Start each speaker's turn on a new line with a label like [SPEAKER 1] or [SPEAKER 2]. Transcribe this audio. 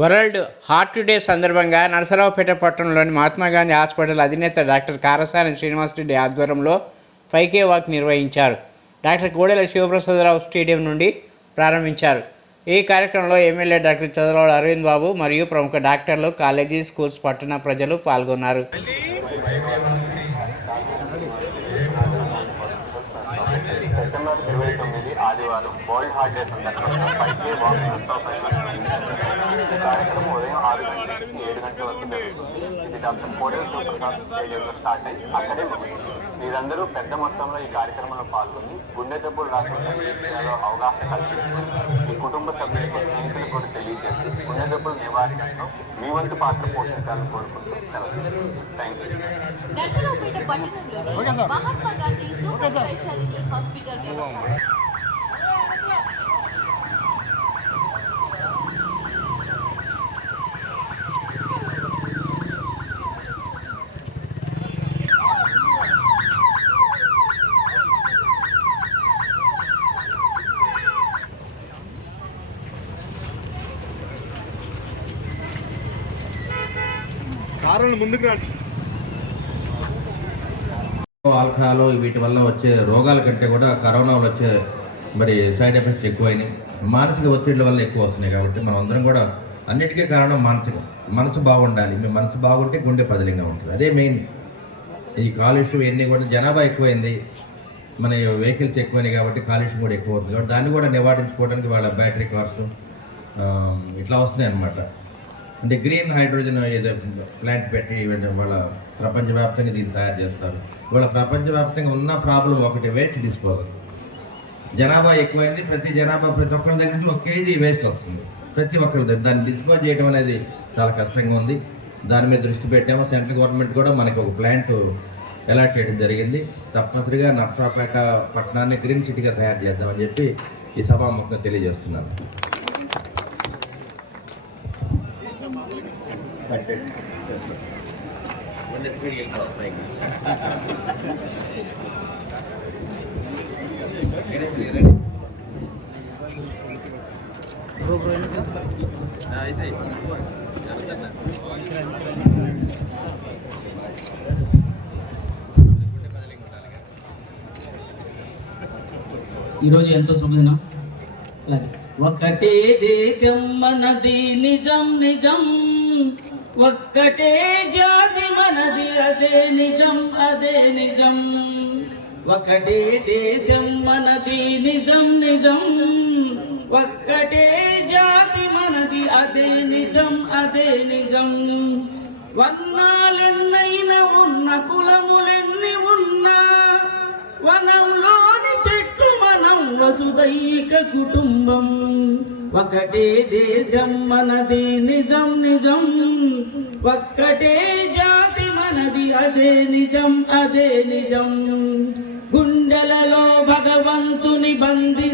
[SPEAKER 1] World heart day సందర్భంగా నరసరావుపేట పట్టణంలోని Mahatma Gandhi hospital అధినేత డాక్టర్ కారసాని శ్రీనివాసరెడ్డి ఆధ్వర్యంలో ఫైవ్ కే వాక్ నిర్వహించారు. డాక్టర్ కోడెల శివప్రసాదరావు స్టేడియం నుండి ప్రారంభించారు. ఈ కార్యక్రమంలో ఎమ్మెల్యే డాక్టర్ చంద్రబాబు అరవింద్ బాబు మరియు ప్రముఖ డాక్టర్లు కాలేజీ స్కూల్స్ పట్టణ ప్రజలు పాల్గొన్నారు.
[SPEAKER 2] ఇరవై తొమ్మిది ఆదివారం. వరల్డ్ హార్ట్ డే సందర్భంగా ఫైవ్ కే వాక్ ఈ కార్యక్రమం ఉదయం ఆరు గంటల నుంచి ఏడు గంటల వరకు జరుగుతుంది. ఇది డాక్టర్ కోడెల సూప్రసాద్ స్టేడియంలో స్టార్ట్ అయ్యి అక్కడే ముగిస్తుంది. మీరందరూ పెద్ద మొత్తంలో ఈ కార్యక్రమంలో పాల్గొని గుండె జబ్బులు రాకుండా విషయాల్లో అవగాహన కల్పిస్తుంది మీ కుటుంబ సభ్యులకు స్నేహితులు కూడా తెలియజేసి గుండె జబ్బులు నివారణలో మీ వంతు పాత్ర పోషించాలని కోరుకుంటూ సెలవు thank you
[SPEAKER 3] Mahatma Gandhi super speciality hospital
[SPEAKER 4] போவாங்க காரணம் முந்துக்கிறான்.
[SPEAKER 5] ఆల్కహాల్ వీటి వల్ల వచ్చే రోగాల కంటే కూడా కరోనా వల్ల వచ్చే మరి సైడ్ ఎఫెక్ట్స్ ఎక్కువైనాయి. మానసిక ఒత్తిడిల వల్ల ఎక్కువ వస్తున్నాయి కాబట్టి మనం అందరం కూడా అన్నిటికీ కారణం మానసికం. మనసు బాగుండాలి. మీ మనసు బాగుంటే గుండె పదిలంగా ఉంటుంది. అదే మెయిన్. ఈ కాలుష్యం ఇవన్నీ కూడా జనాభా ఎక్కువైంది. మన వెహికల్స్ ఎక్కువైనాయి కాబట్టి కాలుష్యం కూడా ఎక్కువ అవుతుంది. కాబట్టి దాన్ని కూడా నివారించుకోవడానికి వాళ్ళ బ్యాటరీ కాస్ట్ ఇట్లా వస్తున్నాయి అన్నమాట. అంటే గ్రీన్ హైడ్రోజన్ ఏదో ప్లాంట్ పెట్టి వాళ్ళ ప్రపంచవ్యాప్తంగా దీన్ని తయారు చేస్తారు. వాళ్ళ ప్రపంచవ్యాప్తంగా ఉన్న ప్రాబ్లం ఒకటి వేస్ట్ డిస్పోజల్. జనాభా ఎక్కువైంది ప్రతి జనాభా ప్రతి ఒక్కరి దగ్గర నుంచి ఒక కేజీ వేస్ట్ వస్తుంది. ప్రతి ఒక్కరి దగ్గర దాన్ని డిస్పోజ్ చేయడం అనేది చాలా కష్టంగా ఉంది. దాని మీద దృష్టి పెట్టాము. సెంట్రల్ గవర్నమెంట్ కూడా మనకి ఒక ప్లాంట్ అలాట్ చేయడం జరిగింది. తప్పనిసరిగా నర్సాపేట పట్టణాన్ని గ్రీన్ సిటీగా తయారు చేద్దామని చెప్పి ఈ సభాముఖంగా తెలియజేస్తున్నాను.
[SPEAKER 6] ఈరోజు ఎంతో శుభదినం అలాగే ఒక్కటే దేశం మనది నిజం నిజం. ఒక్కటే జాతి మనది అదే నిజం అదే నిజం. ఒకటే దేశం మనది నిజం నిజం. ఒక్కటే జాతి మనది అదే నిజం అదే నిజం. వర్ణాలెన్నైనా ఉన్న కులములెన్న వసుదైక కుటుంబం. ఒకటే దేశం మనది నిజం నిజం. ఒక్కటే జాతి మనది అదే నిజం అదే నిజం. గుండెలలో భగవంతుని బంధి